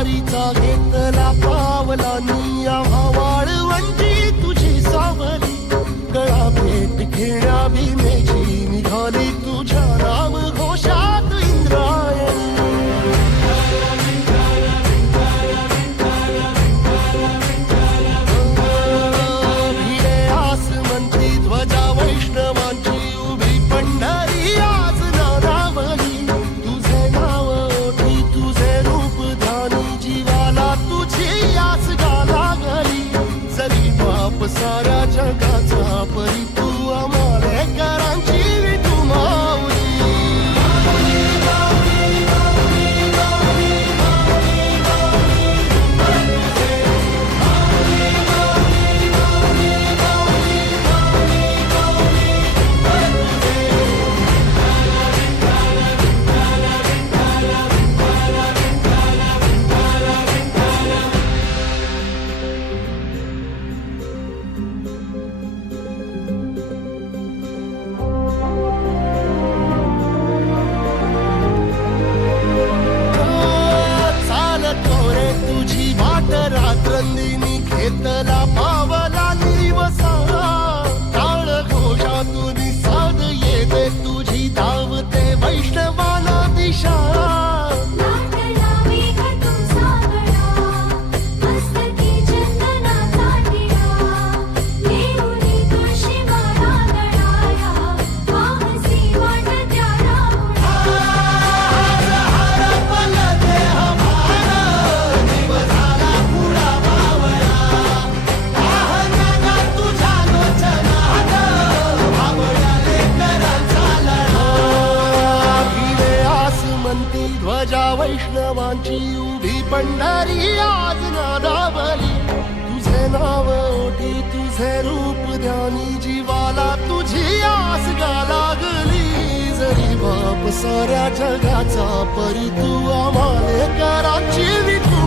वारीचा घेतला पावलांनी आम्हा वाळवंटी तुझी सावली गळा भेट घेण्या भीमेची निघाली तुझ्या नाम घोषात इंद्रायणी भिडे आसमंती ध्वजा वैष्णवांची उभी पंढरी आज नादावली तुझे नाव ओठी तुझे रूप ध्यानी जीवाला तुझी आस गा लागली जरी बाप साऱ्या जगाचा परी तू आमालेकरांची विठू माऊली रात्रंदिनी घेतला पावला निवसा टाळ घोषातून साध येते तुझी धावते वैष्णवाला दिशा ध्वजा वैष्णवांची उभी पंढरी आज नादावली तुझे नाव ओठी तुझे रूप ध्यानी जीवाला तुझी आस गा लागली जरी बाप साऱ्या जगाचा परी तू आम्हालेकरांची विठू